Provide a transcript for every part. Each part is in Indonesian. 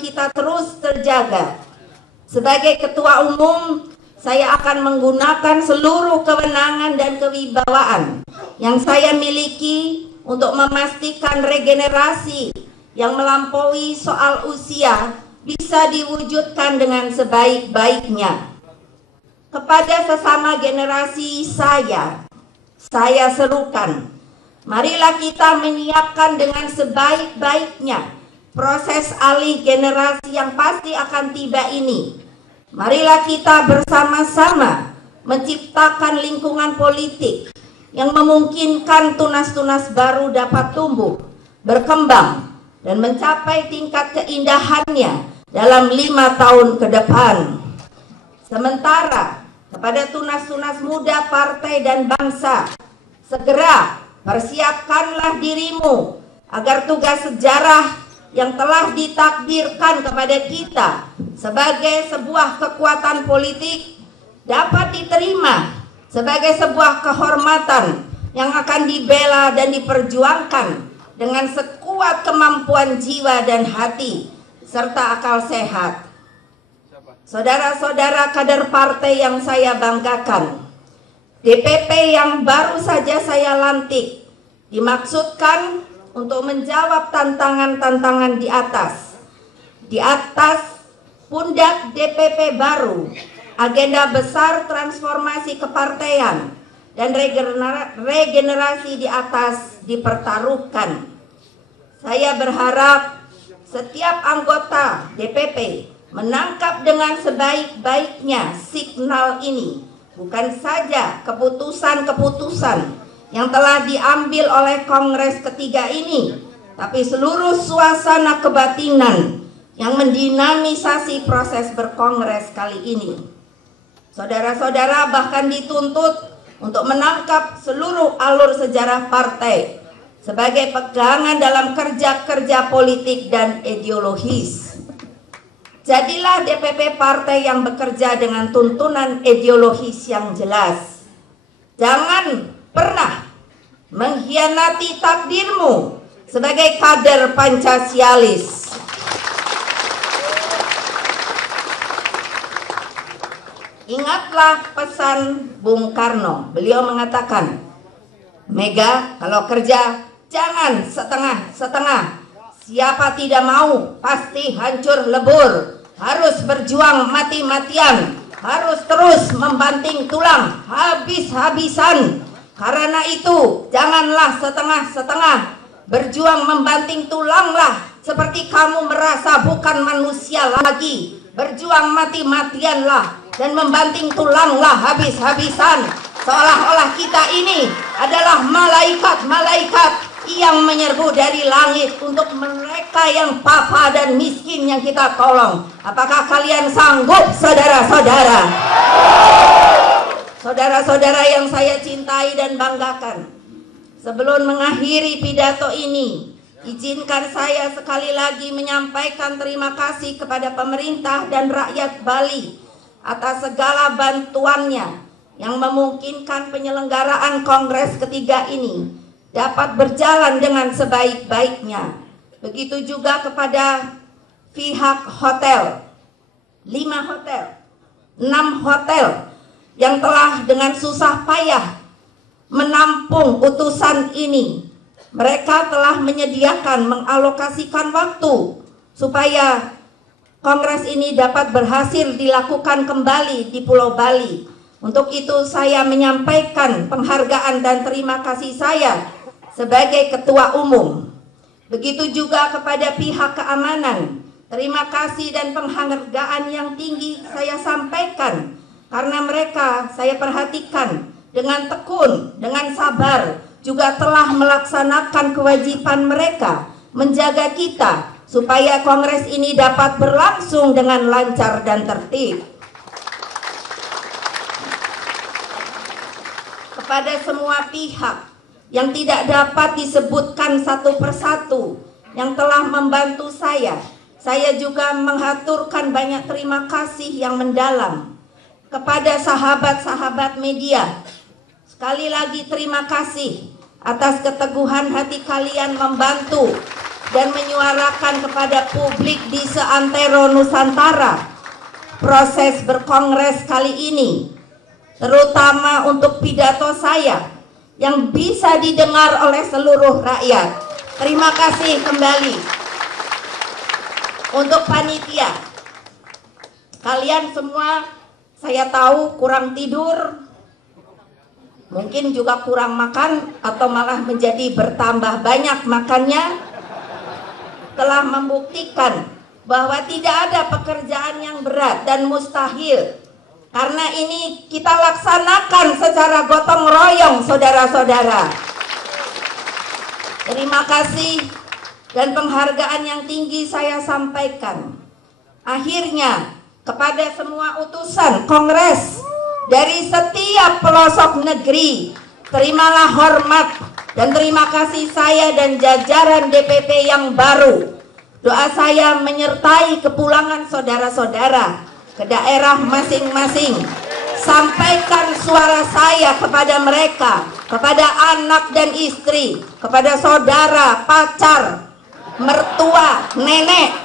kita terus terjaga. Sebagai Ketua Umum, saya akan menggunakan seluruh kewenangan dan kewibawaan yang saya miliki untuk memastikan regenerasi yang melampaui soal usia bisa diwujudkan dengan sebaik-baiknya. Kepada sesama generasi saya serukan, marilah kita menyiapkan dengan sebaik-baiknya proses alih generasi yang pasti akan tiba ini. Marilah kita bersama-sama menciptakan lingkungan politik yang memungkinkan tunas-tunas baru dapat tumbuh, berkembang, dan mencapai tingkat keindahannya dalam 5 tahun ke depan. Sementara kepada tunas-tunas muda partai dan bangsa, segera persiapkanlah dirimu agar tugas sejarah yang telah ditakdirkan kepada kita sebagai sebuah kekuatan politik dapat diterima sebagai sebuah kehormatan yang akan dibela dan diperjuangkan dengan sekuat kemampuan jiwa dan hati serta akal sehat. Saudara-saudara kader partai yang saya banggakan, DPP yang baru saja saya lantik dimaksudkan untuk menjawab tantangan-tantangan di atas. Di atas pundak DPP baru, agenda besar transformasi kepartaian dan regenerasi di atas dipertaruhkan. Saya berharap setiap anggota DPP menangkap dengan sebaik-baiknya signal ini, bukan saja keputusan-keputusan yang telah diambil oleh Kongres ketiga ini, tapi seluruh suasana kebatinan yang mendinamisasi proses berkongres kali ini. Saudara-saudara bahkan dituntut untuk menangkap seluruh alur sejarah partai sebagai pegangan dalam kerja-kerja politik dan ideologis. Jadilah DPP partai yang bekerja dengan tuntunan ideologis yang jelas. Jangan pernah mengkhianati takdirmu sebagai kader Pancasialis. Ingatlah pesan Bung Karno. Beliau mengatakan, Mega kalau kerja jangan setengah-setengah. Siapa tidak mau pasti hancur lebur. Harus berjuang mati-matian. Harus terus membanting tulang habis-habisan. Karena itu janganlah setengah-setengah. Berjuang membanting tulanglah seperti kamu merasa bukan manusia lagi. Berjuang mati-matianlah dan membanting tulanglah habis-habisan. Seolah-olah kita ini adalah malaikat-malaikat yang menyerbu dari langit untuk mereka yang papa dan miskin yang kita tolong. Apakah kalian sanggup, saudara-saudara? Saudara-saudara yang saya cintai dan banggakan, sebelum mengakhiri pidato ini, izinkan saya sekali lagi menyampaikan terima kasih kepada pemerintah dan rakyat Bali atas segala bantuannya yang memungkinkan penyelenggaraan Kongres ketiga ini dapat berjalan dengan sebaik-baiknya. Begitu juga kepada pihak hotel, 5 hotel, 6 hotel yang telah dengan susah payah menampung utusan ini. Mereka telah menyediakan, mengalokasikan waktu supaya Kongres ini dapat berhasil dilakukan kembali di Pulau Bali. Untuk itu saya menyampaikan penghargaan dan terima kasih saya sebagai Ketua Umum. Begitu juga kepada pihak keamanan. Terima kasih dan penghargaan yang tinggi saya sampaikan. Karena mereka saya perhatikan dengan tekun, dengan sabar, juga telah melaksanakan kewajiban mereka menjaga kita supaya Kongres ini dapat berlangsung dengan lancar dan tertib. Kepada semua pihak yang tidak dapat disebutkan satu persatu yang telah membantu saya juga mengaturkan banyak terima kasih yang mendalam. Kepada sahabat-sahabat media, sekali lagi terima kasih atas keteguhan hati kalian membantu dan menyuarakan kepada publik di seantero Nusantara proses berkongres kali ini, terutama untuk pidato saya yang bisa didengar oleh seluruh rakyat. Terima kasih kembali untuk panitia. Kalian semua saya tahu kurang tidur, mungkin juga kurang makan atau malah menjadi bertambah banyak makannya, telah membuktikan bahwa tidak ada pekerjaan yang berat dan mustahil. Karena ini kita laksanakan secara gotong royong, saudara-saudara. Terima kasih dan penghargaan yang tinggi saya sampaikan. Akhirnya kepada semua utusan Kongres dari setiap pelosok negeri, terimalah hormat dan terima kasih saya dan jajaran DPP yang baru. Doa saya menyertai kepulangan saudara-saudara ke daerah masing-masing. Sampaikan suara saya kepada mereka, kepada anak dan istri, kepada saudara, pacar, mertua, nenek,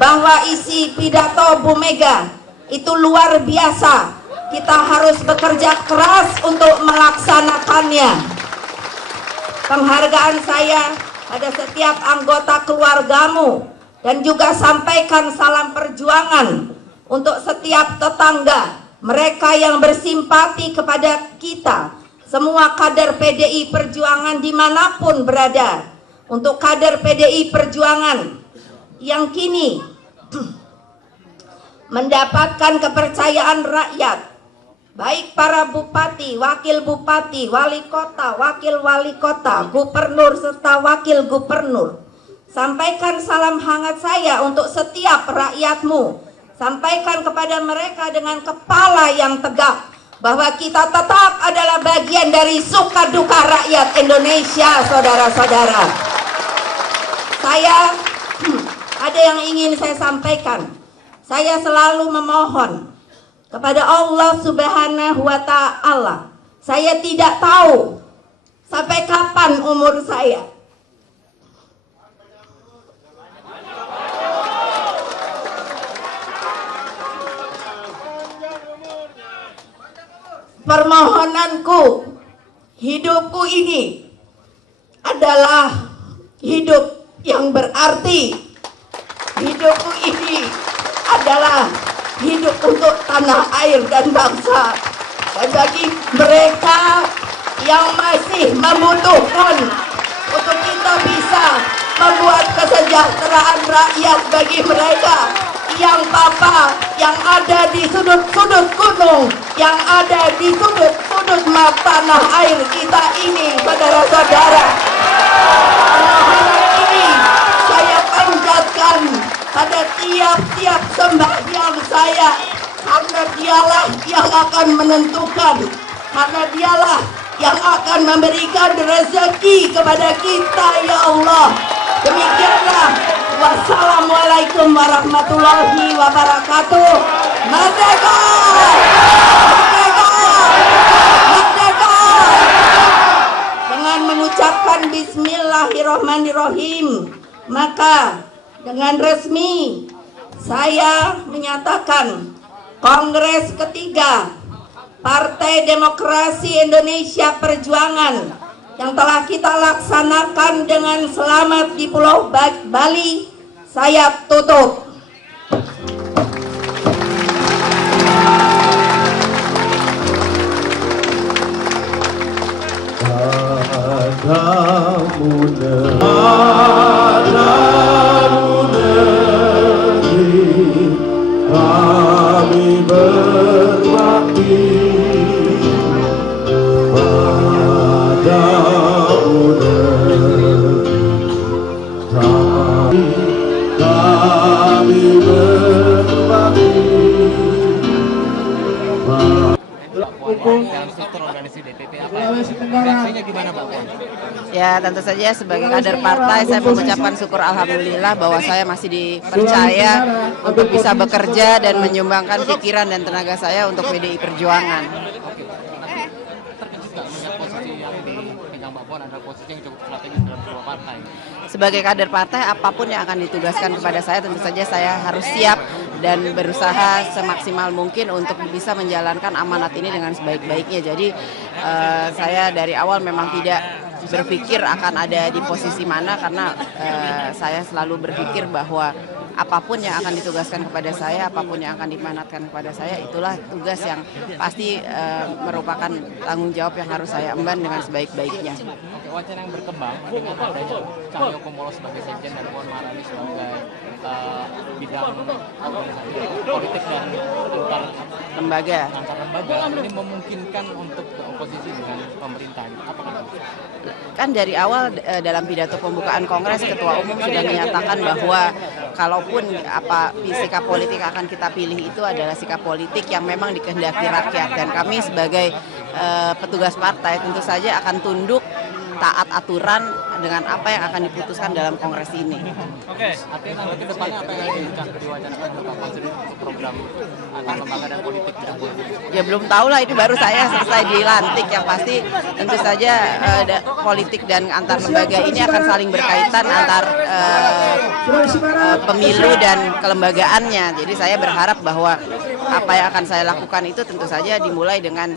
bahwa isi pidato Bu Mega itu luar biasa. Kita harus bekerja keras untuk melaksanakannya. Penghargaan saya pada setiap anggota keluargamu dan juga sampaikan salam perjuangan untuk setiap tetangga, mereka yang bersimpati kepada kita, semua kader PDI Perjuangan dimanapun berada. Untuk kader PDI Perjuangan yang kini mendapatkan kepercayaan rakyat, baik para bupati, wakil bupati, wali kota, wakil wali kota, gubernur serta wakil gubernur, sampaikan salam hangat saya untuk setiap rakyatmu. Sampaikan kepada mereka dengan kepala yang tegak bahwa kita tetap adalah bagian dari suka duka rakyat Indonesia, saudara-saudara. Saya ada yang ingin saya sampaikan. Saya selalu memohon kepada Allah Subhanahu wa Ta'ala. Saya tidak tahu sampai kapan umur saya. Permohonanku, hidupku ini adalah hidup yang berarti. Hidupku ini adalah hidup untuk tanah air dan bangsa. Dan bagi mereka yang masih membutuhkan untuk kita bisa membuat kesejahteraan rakyat bagi mereka yang papa, yang ada di sudut-sudut gunung, yang ada di sudut-sudut tanah air kita ini, saudara-saudara. Permohonan ini saya panjatkan pada tiap-tiap sembahyang saya, karena dialah yang akan menentukan, karena dialah yang akan memberikan rezeki kepada kita, ya Allah. Demikianlah. Wassalamualaikum warahmatullahi wabarakatuh. Merdeka! Merdeka! Merdeka! Dengan mengucapkan Bismillahirrahmanirrahim, maka dengan resmi saya menyatakan Kongres ketiga Partai Demokrasi Indonesia Perjuangan yang telah kita laksanakan dengan selamat di Pulau Bali, saya tutup. Kami berbakti padamu negeri, kami berbakti dalam struktur organisasi DPP apa? Reaksinya gimana, Pak? Ya, tentu saja sebagai kader partai saya mengucapkan syukur alhamdulillah bahwa saya masih dipercaya untuk bisa bekerja dan menyumbangkan pikiran dan tenaga saya untuk PDI Perjuangan. Terkejut nggak melihat posisi yang dipegang Mbak Puan adalah posisi yang cukup strategis dalam sebuah partai? sebagai kader partai, apapun yang akan ditugaskan kepada saya, tentu saja saya harus siap dan berusaha semaksimal mungkin untuk bisa menjalankan amanat ini dengan sebaik-baiknya. Jadi saya dari awal memang tidak berpikir akan ada di posisi mana, karena saya selalu berpikir bahwa apapun yang akan ditugaskan kepada saya, apapun yang akan dimanatkan kepada saya, itulah tugas yang pasti merupakan tanggung jawab yang harus saya emban dengan sebaik-baiknya. Oke, wacana yang berkembang dengan adanya Cahyo Kumolo sebagai sekjen dan Puan Maharani sebagai bidang politik dan Lembaga. antar lembaga, ini memungkinkan untuk beroposisi dengan pemerintah. Apakah Kan dari awal dalam pidato pembukaan Kongres, Ketua Umum sudah menyatakan bahwa kalaupun apa sikap politik akan kita pilih itu adalah sikap politik yang memang dikehendaki rakyat, dan kami sebagai petugas partai tentu saja akan tunduk taat aturan dengan apa yang akan diputuskan dalam Kongres ini. Oke, artinya nanti ke depannya apa yang diwacanakan untuk program antar lembaga dan politik tidak boleh? Ya belum tahu lah, ini baru saya selesai dilantik. Yang pasti tentu saja politik dan antar lembaga ini akan saling berkaitan antar pemilu dan kelembagaannya. Jadi saya berharap bahwa apa yang akan saya lakukan itu tentu saja dimulai dengan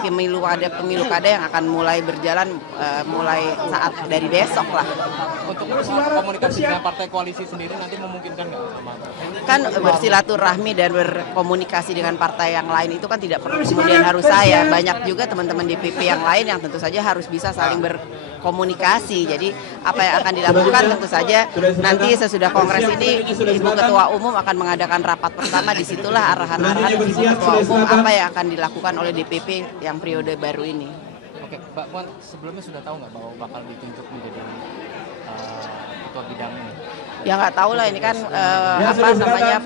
pemilu kada yang akan mulai berjalan mulai saat dari besok lah. Untuk komunikasi dengan partai koalisi sendiri nanti memungkinkan nggak? Kan bersilaturahmi dan berkomunikasi dengan partai yang lain itu kan tidak perlu kemudian harus saya. Banyak juga teman-teman DPP yang lain yang tentu saja harus bisa saling berkomunikasi. Jadi apa yang akan dilakukan tentu saja nanti sesudah Kongres ini Ibu Ketua Umum akan mengadakan rapat pertama. Disitulah arahan-arahan Ibu Ketua Umum apa yang akan dilakukan oleh DPP yang periode baru ini. Oke, Mbak Puan sebelumnya sudah tahu nggak bahwa bakal ditunjuk menjadi ketua bidang ini? Ya nggak tahu lah, ini kan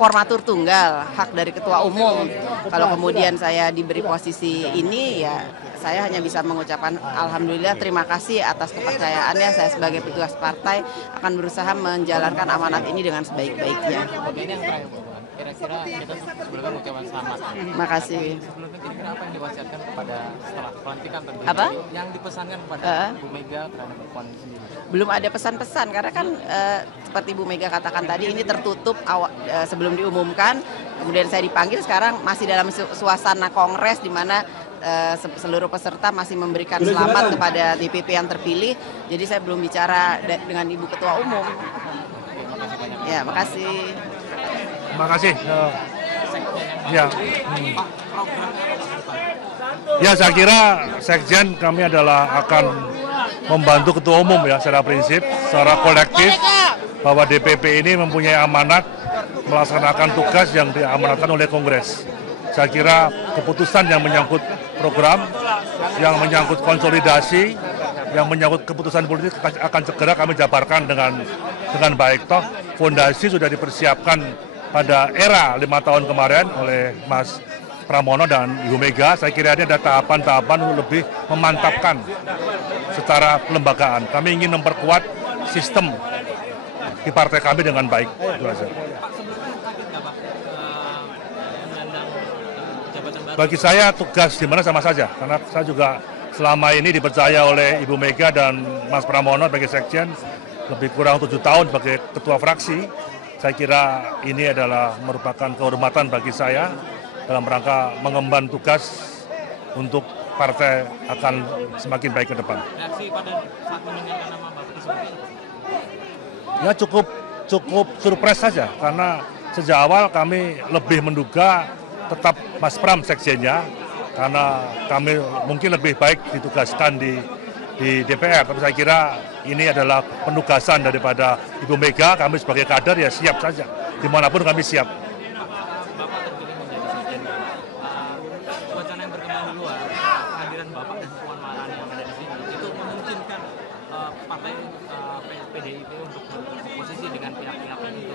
formatur tunggal, hak dari Ketua Umum. Kalau kemudian saya diberi posisi ini, ya saya hanya bisa mengucapkan alhamdulillah, terima kasih atas kepercayaannya. Saya sebagai petugas partai akan berusaha menjalankan amanat ini dengan sebaik-baiknya. Oke, ini yang terakhir, Mbak Puan. Kira-kira kita sebelumnya mengucapkan selamat. Terima kasih. Sebelumnya kira-kira apa yang diwasiatkan kepada setelah pelantikan tentunya? Apa? Yang dipesankan kepada Bu Mega terhadap Puan sendiri? Belum ada pesan-pesan, karena kan seperti Bu Mega katakan tadi, ini tertutup sebelum diumumkan. Kemudian saya dipanggil, sekarang masih dalam suasana Kongres di mana seluruh peserta masih memberikan selamat kepada DPP yang terpilih. Jadi saya belum bicara dengan Ibu Ketua Umum. Ya, makasih. Terima kasih. Ya. Ya, saya kira Sekjen kami adalah akan membantu Ketua Umum ya secara prinsip, secara kolektif, bahwa DPP ini mempunyai amanat melaksanakan tugas yang diamanatkan oleh Kongres. Saya kira keputusan yang menyangkut program, yang menyangkut konsolidasi, yang menyangkut keputusan politik akan segera kami jabarkan dengan baik. Toh fondasi sudah dipersiapkan pada era 5 tahun kemarin oleh Mas Pramono dan Ibu Mega. Saya kira ini ada tahapan-tahapan untuk lebih memantapkan secara kelembagaan. Kami ingin memperkuat sistem di partai kami dengan baik. Itu saja. Bagi saya tugas di mana sama saja, karena saya juga selama ini dipercaya oleh Ibu Mega dan Mas Pramono sebagai Sekjen, lebih kurang 7 tahun sebagai Ketua Fraksi. Saya kira ini adalah merupakan kehormatan bagi saya dalam rangka mengemban tugas untuk partai akan semakin baik ke depan. Reaksi pada saat mendengarkan nama Bapak disebut? Ya cukup surprise saja, karena sejak awal kami lebih menduga tetap Mas Pram sekjennya, karena kami mungkin lebih baik ditugaskan di DPR. Tapi saya kira ini adalah penugasan daripada Ibu Mega. Kami sebagai kader ya siap saja, dimanapun kami siap. Bapak terpilih menjadi sekjen. Wacana yang berkembang di luar, kehadiran Bapak dan Puan Maharani yang ada di sini, itu memungkinkan partai PDIP untuk beroposisi dengan pihak-pihak itu.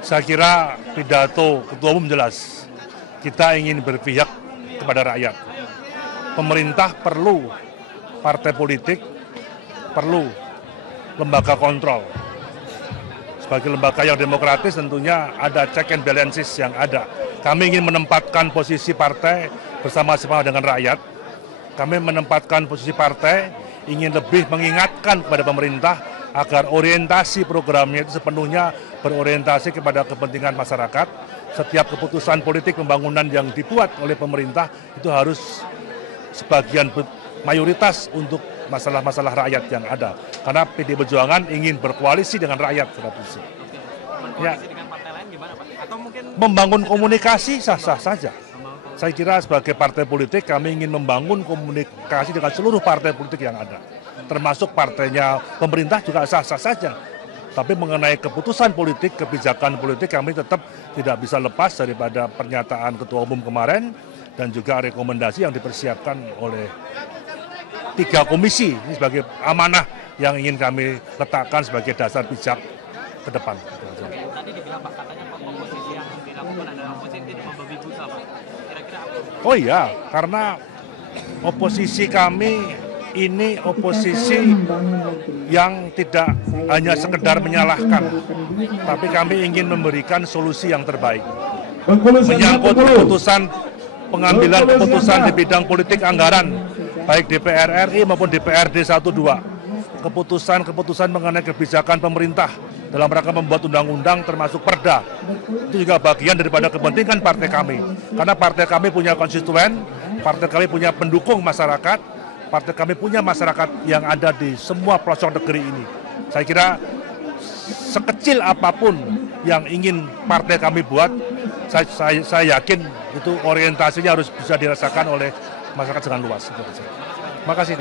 Saya kira pidato Ketua Umum jelas. Kita ingin berpihak kepada rakyat. Pemerintah perlu partai politik, perlu lembaga kontrol. Sebagai lembaga yang demokratis tentunya ada check and balances yang ada. Kami ingin menempatkan posisi partai bersama-sama dengan rakyat. Kami menempatkan posisi partai ingin lebih mengingatkan kepada pemerintah agar orientasi programnya itu sepenuhnya berorientasi kepada kepentingan masyarakat. Setiap keputusan politik pembangunan yang dibuat oleh pemerintah itu harus sebagian mayoritas untuk masalah-masalah rakyat yang ada. Karena PDI Perjuangan ingin berkoalisi dengan rakyat pada prinsip. Ya. Dengan partai lain gimana Pak? Atau mungkin Membangun komunikasi sah-sah saja. Saya kira sebagai partai politik kami ingin membangun komunikasi dengan seluruh partai politik yang ada. Termasuk partainya pemerintah juga sah-sah saja. Tapi mengenai keputusan politik, kebijakan politik kami tetap tidak bisa lepas daripada pernyataan Ketua Umum kemarin dan juga rekomendasi yang dipersiapkan oleh 3 komisi ini sebagai amanah yang ingin kami letakkan sebagai dasar bijak ke depan. tadi dibilang Pak, katanya komposisi yang dilakukan adalah komposisi tidak membabi buta Pak. Kira-kira apa? Oh iya, karena oposisi kami ini oposisi yang tidak hanya sekedar menyalahkan, tapi kami ingin memberikan solusi yang terbaik. Menyangkut keputusan pengambilan keputusan di bidang politik anggaran, baik DPR RI maupun DPRD 1-2. Keputusan mengenai kebijakan pemerintah dalam rangka membuat undang-undang termasuk perda. Itu juga bagian daripada kepentingan partai kami. Karena partai kami punya konstituen, partai kami punya pendukung masyarakat, partai kami punya masyarakat yang ada di semua pelosok negeri ini. Saya kira sekecil apapun yang ingin partai kami buat, saya yakin itu orientasinya harus bisa dirasakan oleh masyarakat dengan luas. Terima kasih.